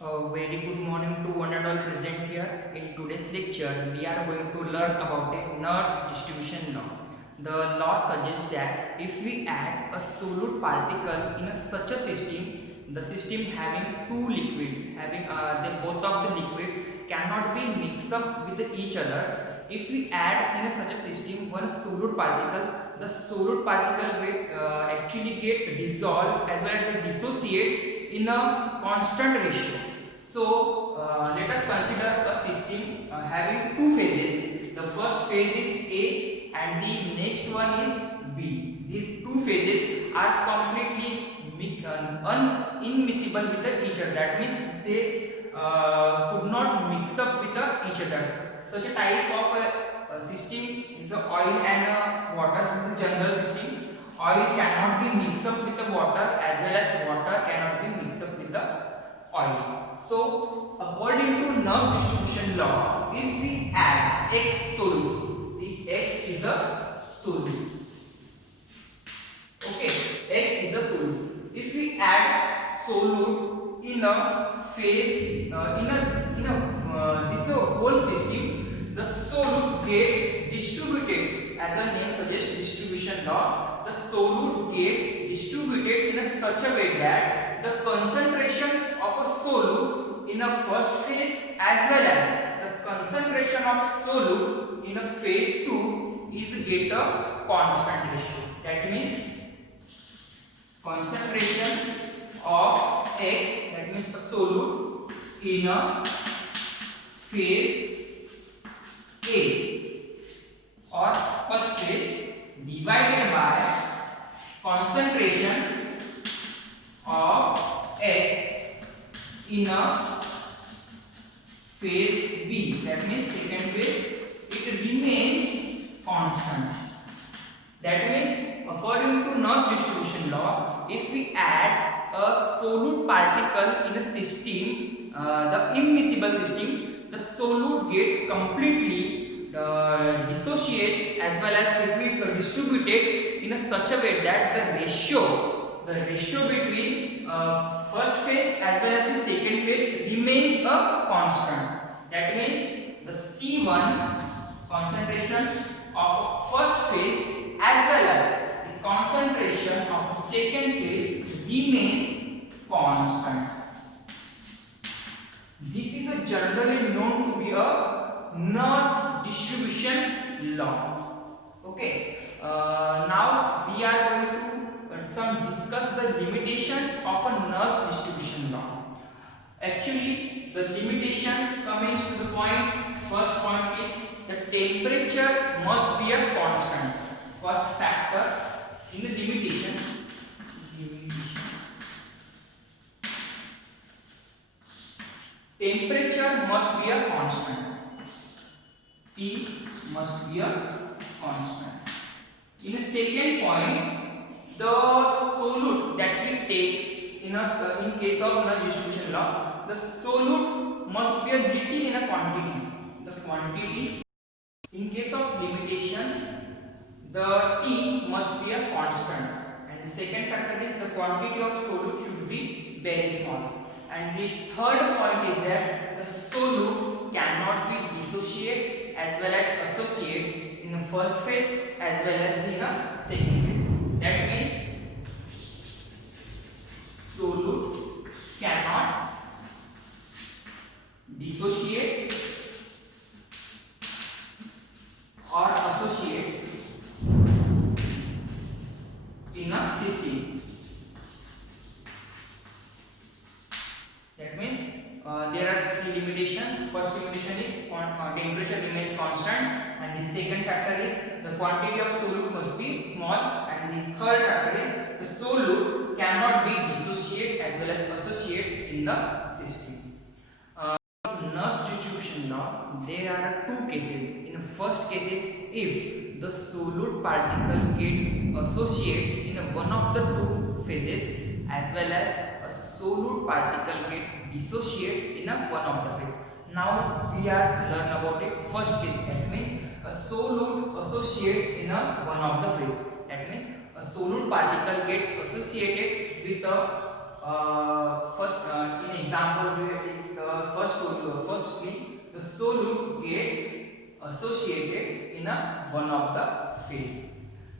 A very good morning to one and all present here. In today's lecture, we are going to learn about a Nernst distribution law. The law suggests that if we add a solute particle in such a system, the system having two liquids, having both of the liquids cannot be mixed up with each other. If we add in such a system one solute particle, the solute particle will actually get dissolved as well as dissociate in a constant ratio. So let us consider a system having two phases. The first phase is A and the next one is B. These two phases are completely unmiscible with each other. That means they could not mix up with each other. Such a type of system is a oil and water. This is a general system. Oil cannot be mixed up with the water as well as water cannot be mixed up with the oil. So, according to Nernst distribution law, if we add X solute, the X is a solute. Okay, X is a solute. If we add solute in a phase, this whole system, the solute get distributed, as the name suggests, distribution law. The solute get distributed in such a way that the concentration of a solute in a first phase as well as the concentration of solute in a phase 2 is get a constant ratio. That means concentration of X, that means a solute in a phase A or first phase divided by concentration of X in a phase B, that means second phase, it remains constant. That means according to Nernst distribution law, if we add a solute particle in a system, the immiscible system, the solute get completely dissociate as well as it is distributed in such a way that the ratio between first phase as well as the second phase remains a constant. That means the C1 concentration of first phase as well as the concentration of second phase remains constant. This is generally known to be a Nernst distribution law. Okay. Now we are going to discuss the limitations of a Nernst distribution law. Actually, the limitations coming to the point. First point is the temperature must be a constant. First factor in the limitation. Temperature must be a constant. T must be a constant. In the second point, the solute that we take in case of Nernst distribution law, the solute must be a little in a quantity. The quantity in case of limitation, the T must be a constant. And the second factor is the quantity of solute should be very small. And this third point is that the solute cannot be dissociate as well as associate in the first phase as well as in the second phase. That means solute cannot dissociate or associate in a system. That means there are three limitations. First limitation is temperature remains constant, and the second factor is the quantity of solute must be small, and the third factor is the solute cannot be dissociate as well as associate in the system. Nernst distribution law, there are two cases. In the first case is if the solute particle get associate in one of the two phases as well as a solute particle get dissociate in one of the phase. Now we are learn about it. First case, that means a solute associate in one of the phase. That means a solute particle get associated with a first in example solute get associated in one of the phase.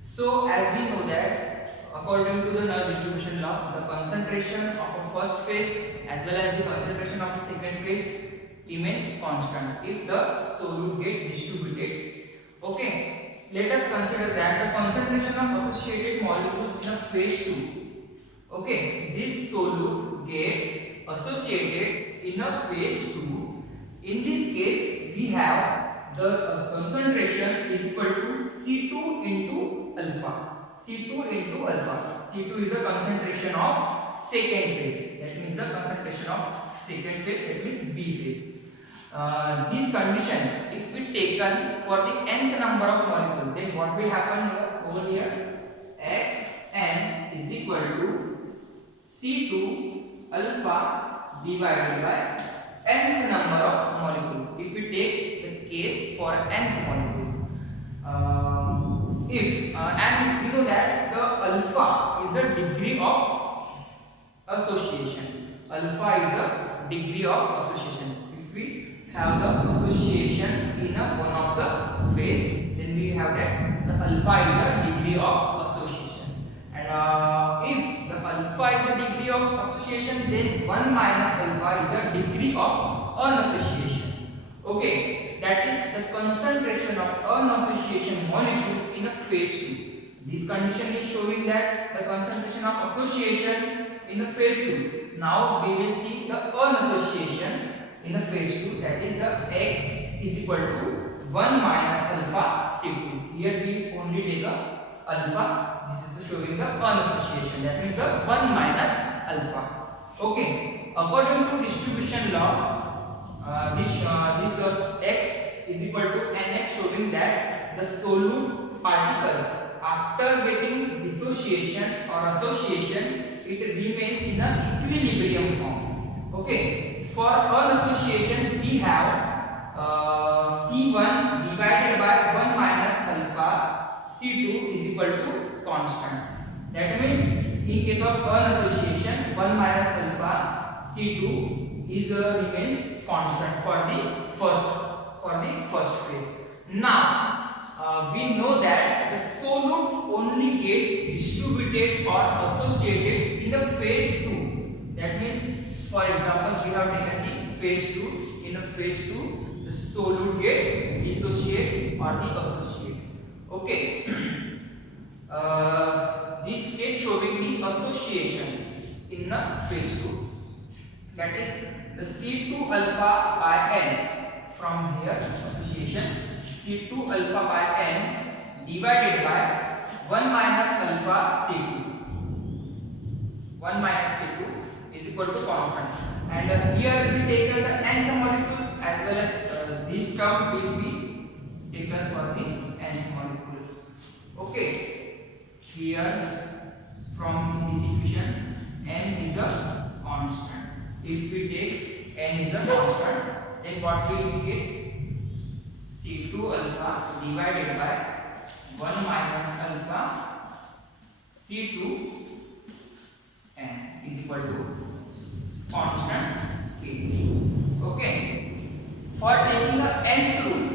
So as we know that according to the Nernst distribution law, the concentration of a first phase as well as the concentration of the second phase remains constant if the solute get distributed. Okay, let us consider that the concentration of associated molecules in a phase 2. Okay, this solute get associated in a phase 2. In this case, we have the concentration is equal to C2 into alpha. C2 into alpha. C2 is the concentration of second phase. That means the concentration of second phase. That means B phase. This condition, if we taken for the nth number of molecule, then what will happen here? Over here, Xn is equal to C2 alpha divided by nth number of molecule. If we take the case for nth molecules, and we know that the alpha is a degree of association. Alpha is a degree of association. If we have the association in one of the phase, then we have that the alpha is a degree of association. And if the alpha is a degree of association, then 1 minus alpha is a degree of unassociation. Okay, that is the concentration of unassociation molecule in a phase 2. This condition is showing that the concentration of association in the phase 2. Now we will see the unassociation in the phase 2, that is the X is equal to 1 minus alpha C2. Here we only take a alpha. This is showing the unassociation, that means the 1 minus alpha. Okay, according to distribution law, this X is equal to Nx, showing that the solute particles after getting dissociation or association, it remains in an equilibrium form. Okay, for unassociation we have C1 divided by 1 minus alpha C2 is equal to constant. That means in case of unassociation, 1 minus alpha C2 is remains constant for the first phase. Now we know that the solute only get distributed or associated in the phase 2. That means, for example, we have taken the phase 2. In a phase 2, the solute get dissociate or the associate. Okay. This is showing the association in the phase 2. That is the C2 alpha by n. From here, association C2 alpha by n divided by 1 minus alpha C2. 1 minus C2 is equal to constant. And here we take the nth molecule as well as this term will be taken for the nth molecule. Okay. Here from this equation n is a constant. If we take n is a constant, then what will we get? C2 alpha divided by 1 minus alpha C2 n is equal to constant k. Okay. For taking the nth root,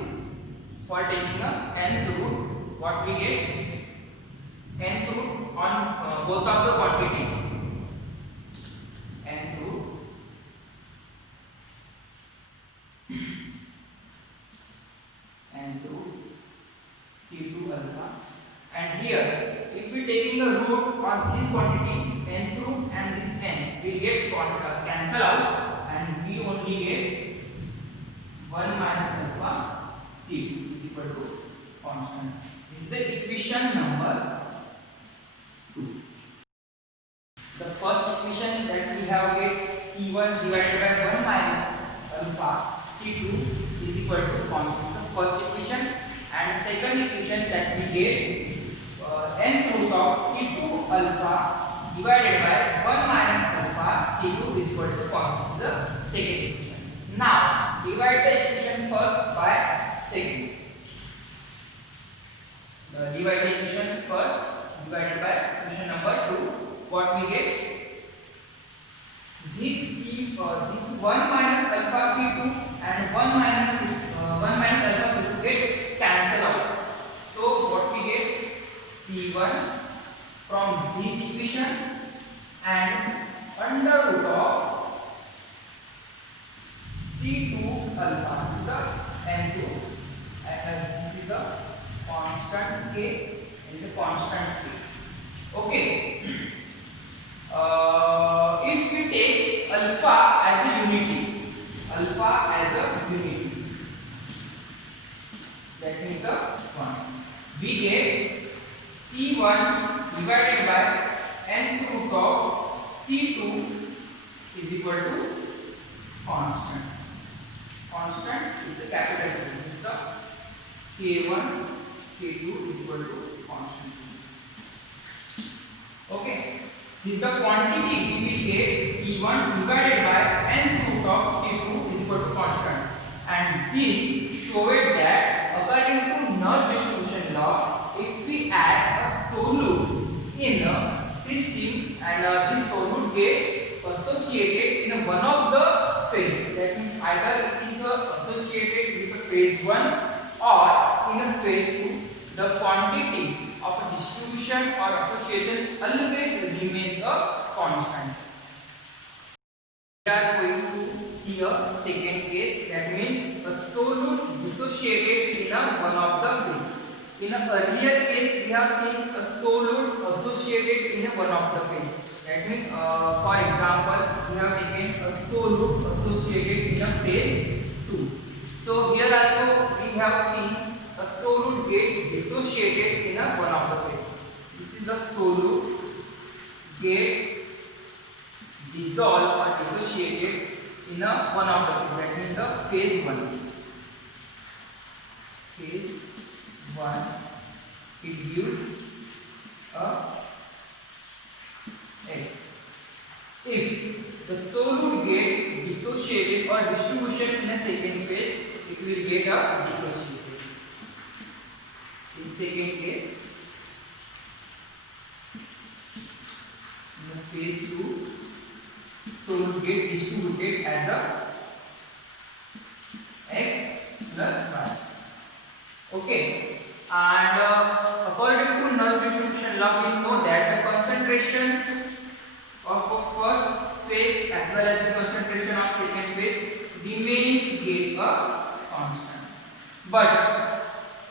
what we get? Nth root on both of the quantities. Nth root C2 alpha, and here if we taking the root on this quantity nth root and this n, we get cancel out and we only get 1 minus alpha C2 is equal to constant. This is the equation number 2. The first equation that we have get C1 divided by 1 minus alpha C2 is equal to constant. The first equation, and second equation that we get nth root of C2 alpha divided by 1 minus alpha C2 is equal to constant. The second equation. Now divide the equation first by second. Divide the equation first divided by equation number 2. What we get? This 1 minus alpha C2 and 1 minus C1 from this equation and under root of C2 alpha is the N2 and this is the constant K and the constant K. Okay. If we take alpha as a unity, that means a 1. We get C1 divided by n root of C2 is equal to constant. Constant is the capital K. This is the K1, K2 is equal to constant. Okay. This is the quantity we will get C1 divided by n root of C2 is equal to constant. And this showed that according to Nernst distribution law, if we add a solute in a system and this solute get associated in one of the phase, that means either it is associated with the phase 1 or in a phase 2, the quantity of a distribution or association always remains a constant. We are going to see a second case, that means a solute dissociated in one of the phase. In an earlier case, we have seen a solute associated in one of the phase. That means, for example, we have taken a solute associated in a phase 2. So here also we have seen a solute get dissociated in one of the phase. This is the solute get dissolved or dissociated in one of the phase. That means the phase 1. Phase 1, it gives a X. If the solute get dissociated or distribution in a second phase, it will get a dissociated. In second case, in the phase 2, solute get distributed as a X plus Y. Okay, and according to Nernst distribution law, we know that the concentration of first phase as well as the concentration of second phase remains get a constant. But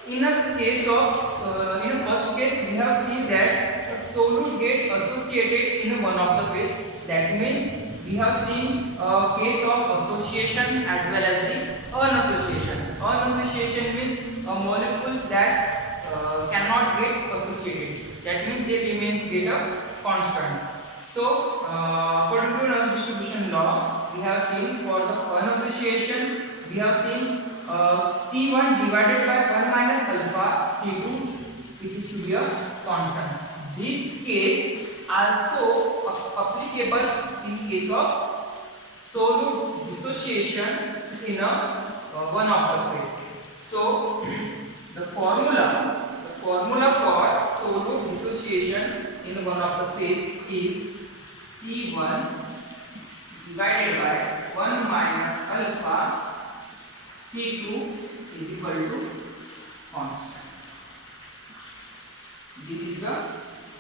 in a case of in a first case, we have seen that a solute get associated in one of the phase. That means we have seen a case of association as well as the unassociation. Unassociation means a molecule that cannot get associated. That means they remains get a constant. So according to Nernst distribution law, we have seen for the unassociation, we have seen C1 divided by 1 minus alpha C2, it is to be a constant. This case also applicable in case of solute dissociation in one of the phase. So the formula for solute dissociation in one of the phase is C1 divided by 1 minus alpha C2 is equal to constant. This is the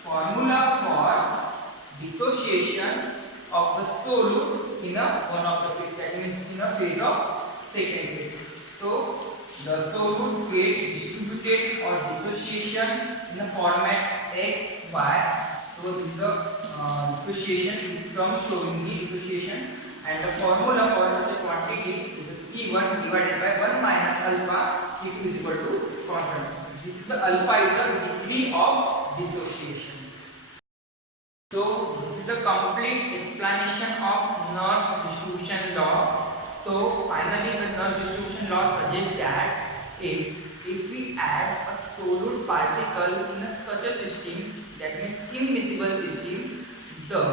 formula for dissociation of the solute in one of the phase, that means in a phase of second phase. So the solute get distributed or dissociation in the format X, Y. So this is the dissociation, this term showing the dissociation, and the formula for such a quantity is C1 divided by 1 minus alpha C2 is equal to constant. This is the alpha is the degree of dissociation. So this is the complete explanation of Nernst distribution law. So finally the Nernst distribution law suggests that if we add a solute particle in such a system, that means immiscible system, the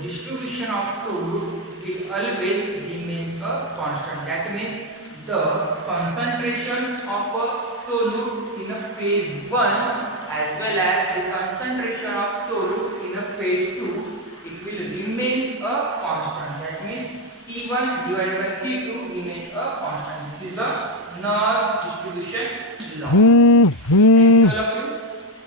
distribution of solute will always remains a constant. That means the concentration of a solute in a phase 1 as well as the concentration of solute in a phase 2, it will remain a constant. That means C1 divided by C2 remains a constant. This is the Nernst distribution law.